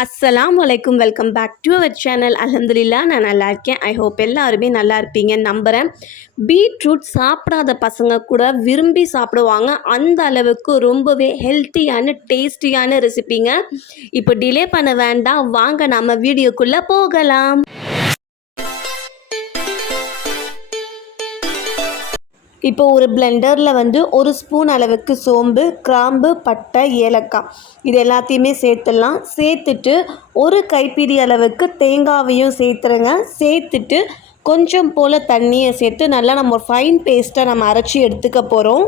அஸ்ஸலாம் வலைக்கும் welcome back to our channel அலமதுல்லா நான் நல்லா இருக்கேன். ஐ ஹோப் எல்லாருமே நல்லா இருப்பீங்க. நம்புகிறேன் பீட்ரூட் சாப்பிடாத பசங்க கூட விரும்பி சாப்பிடுவாங்க. அந்த அளவுக்கு ரொம்பவே ஹெல்த்தியான டேஸ்டியான ரெசிபிங்க இப்போ டிலே பண்ண வேண்டாம். வாங்க நம்ம வீடியோக்குள்ளே போகலாம். இப்போ ஒரு பிளெண்டரில் வந்து ஒரு ஸ்பூன் அளவுக்கு சோம்பு கிராம்பு பட்டை ஏலக்காய். இது எல்லாத்தையுமே சேர்த்துடலாம். சேர்த்துட்டு ஒரு கைப்பிடி அளவுக்கு தேங்காவையும் சேர்த்துருங்க. சேர்த்துட்டு கொஞ்சம் போல் தண்ணியை சேர்த்து நல்லா நம்ம ஃபைன் பேஸ்ட்டை நம்ம அரைச்சி எடுத்துக்க போகிறோம்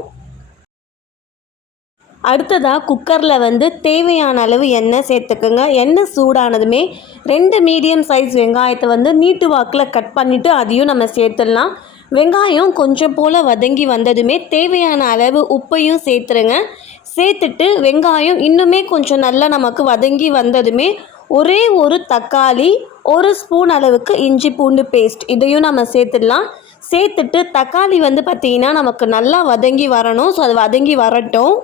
அடுத்ததாக குக்கரில் வந்து தேவையான அளவு எண்ணெய் சேர்த்துக்குங்க. எண்ணெய் சூடானதுமே ரெண்டு மீடியம் சைஸ் வெங்காயத்தை வந்து நீட்டு வாக்கில் கட் பண்ணிவிட்டு அதையும் நம்ம சேர்த்துடலாம். வெங்காயம் கொஞ்சம் போல் வதங்கி வந்ததுமே தேவையான அளவு உப்பையும் சேர்த்துருங்க. சேர்த்துட்டு வெங்காயம் இன்னுமே கொஞ்சம் நல்லா நமக்கு வதங்கி வந்ததுமே ஒரே ஒரு தக்காளி ஒரு ஸ்பூன் அளவுக்கு இஞ்சி பூண்டு பேஸ்ட் இதையும் நம்ம சேர்த்துடலாம். சேர்த்துட்டு தக்காளி வந்து பார்த்திங்கன்னா நமக்கு நல்லா வதங்கி வரணும். ஸோ அது வதங்கி வரட்டும்.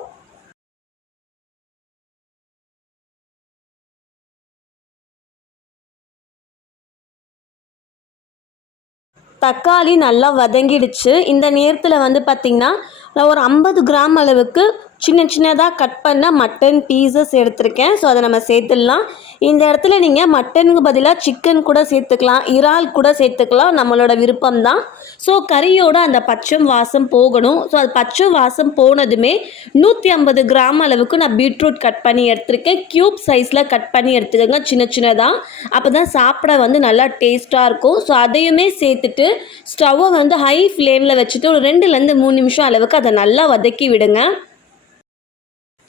தக்காளி நல்லா வதங்கிடுச்சு. இந்த நேரத்தில் வந்து பார்த்திங்கன்னா நான் ஒரு ஐம்பது கிராம் அளவுக்கு சின்ன சின்னதாக கட் பண்ண மட்டன் பீசஸ் எடுத்திருக்கேன். ஸோ அதை நம்ம சேர்த்துடலாம். இந்த இடத்துல நீங்கள் மட்டனுக்கு பதிலாக சிக்கன் கூட சேர்த்துக்கலாம். இறால் கூட சேர்த்துக்கலாம். நம்மளோட விருப்பம் தான் ஸோ கறியோட அந்த பச்சை வாசம் போகணும். ஸோ அது பச்சை வாசம் போனதுமே நூற்றி ஐம்பது கிராம் அளவுக்கு நான் பீட்ரூட் கட் பண்ணி எடுத்திருக்கேன். க்யூப் சைஸில் கட் பண்ணி எடுத்துக்கோங்க. சின்ன சின்னதாக அப்போ தான் சாப்பிட வந்து நல்லா டேஸ்ட்டாக இருக்கும். ஸோ அதையுமே சேர்த்துட்டு ஸ்டவ்வை வந்து ஹை ஃப்ளேமில் வச்சுட்டு ஒரு ரெண்டுலேருந்து மூணு நிமிஷம் அளவுக்கு அதை நல்லா வதக்கி விடுங்க.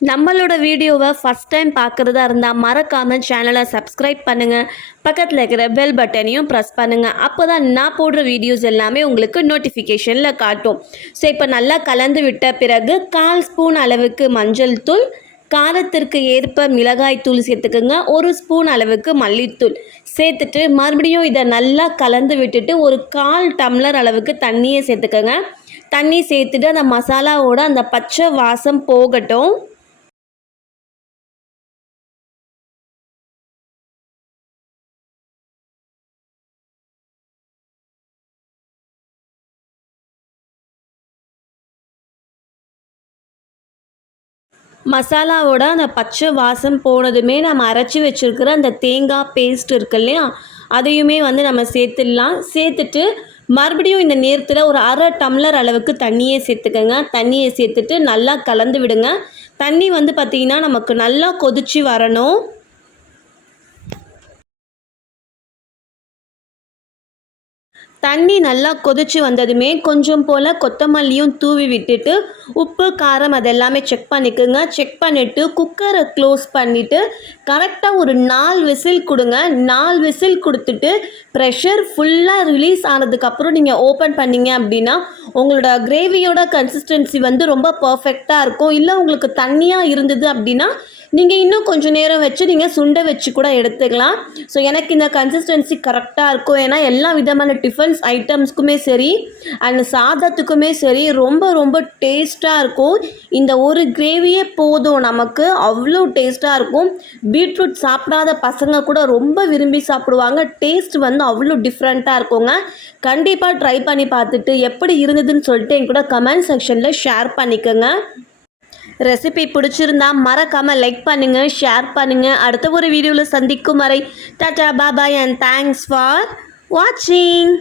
நம்மளோட வீடியோவை ஃபஸ்ட் டைம் பார்க்குறதா இருந்தால் மறக்காமல் சேனலை சப்ஸ்கிரைப் பண்ணுங்கள் பக்கத்தில் இருக்கிற பெல் பட்டனையும் ப்ரெஸ் பண்ணுங்கள் அப்போ தான் நான் போடுற வீடியோஸ் எல்லாமே உங்களுக்கு நோட்டிஃபிகேஷனில் காட்டும். ஸோ இப்போ நல்லா கலந்து விட்ட பிறகு கால் ஸ்பூன் அளவுக்கு மஞ்சள் தூள் காரத்திற்கு ஏற்ப மிளகாய் தூள் சேர்த்துக்குங்க. ஒரு ஸ்பூன் அளவுக்கு மல்லித்தூள் சேர்த்துட்டு மறுபடியும் இதை நல்லா கலந்து விட்டுட்டு ஒரு கால் டம்ளர் அளவுக்கு தண்ணியை சேர்த்துக்கோங்க. தண்ணி சேர்த்துட்டு அந்த மசாலாவோட அந்த பச்சை வாசம் போகட்டும். மசாலாவோட அந்த பச்சை வாசம் போனதுமே நம்ம அரைச்சி வச்சுருக்கிற அந்த தேங்காய் பேஸ்ட் இருக்கு இல்லையா? அதையுமே வந்து நம்ம சேர்த்துடலாம். சேர்த்துட்டு மறுபடியும் இந்த நேரத்தில் ஒரு அரை டம்ளர் அளவுக்கு தண்ணியை சேர்த்துக்கோங்க. தண்ணியை சேர்த்துட்டு நல்லா கலந்து விடுங்க. தண்ணி வந்து பார்த்திங்கன்னா நமக்கு நல்லா கொதித்து வரணும். தண்ணி நல்லா கொதிச்சு வந்ததுமே கொஞ்சம் போல் கொத்தமல்லியும் தூவி விட்டுட்டு உப்பு காரம் அதெல்லாமே செக் பண்ணிக்கோங்க. செக் பண்ணிவிட்டு குக்கரை க்ளோஸ் பண்ணிவிட்டு கரெக்டாக ஒரு நாலு விசில் கொடுங்க. நாலு விசில் கொடுத்துட்டு ப்ரெஷர் ஃபுல்லாக ரிலீஸ் ஆனதுக்கப்புறம் நீங்கள் ஓப்பன் பண்ணிங்க அப்படின்னா உங்களோட கிரேவியோட கன்சிஸ்டன்சி வந்து ரொம்ப பர்ஃபெக்டாக இருக்கும். இல்லை உங்களுக்கு தண்ணியாக இருந்தது அப்படின்னா நீங்கள் இன்னும் கொஞ்சம் நேரம் வச்சு நீங்கள் சுண்டை வச்சு கூட எடுத்துக்கலாம். ஸோ எனக்கு இந்த கன்சிஸ்டன்சி கரெக்டாக இருக்கும். ஏன்னா எல்லா விதமான டிஃபன்ஸ் ஐட்டம்ஸ்க்குமே சரி அண்ட் சாதத்துக்குமே சரி ரொம்ப ரொம்ப டேஸ்ட்டாக இருக்கும். இந்த ஒரு கிரேவியே போதும் நமக்கு. அவ்வளோ டேஸ்ட்டாக இருக்கும். பீட்ரூட் சாப்பிடாத பசங்க கூட ரொம்ப விரும்பி சாப்பிடுவாங்க. டேஸ்ட் வந்து அவ்வளோ டிஃப்ரெண்ட்டாக இருக்குங்க. கண்டிப்பாக ட்ரை பண்ணி பார்த்துட்டு எப்படி இருந்ததுன்னு சொல்லிட்டு என் கூட கமெண்ட் செக்ஷனில் ஷேர் பண்ணிக்கோங்க. ரெசிபி பிடிச்சிருந்தா மறக்காமல் லைக் பண்ணுங்கள் ஷேர் பண்ணுங்கள் அடுத்த ஒரு வீடியோவில் சந்திக்கும் வரை tata bye bye and thanks for வாட்சிங்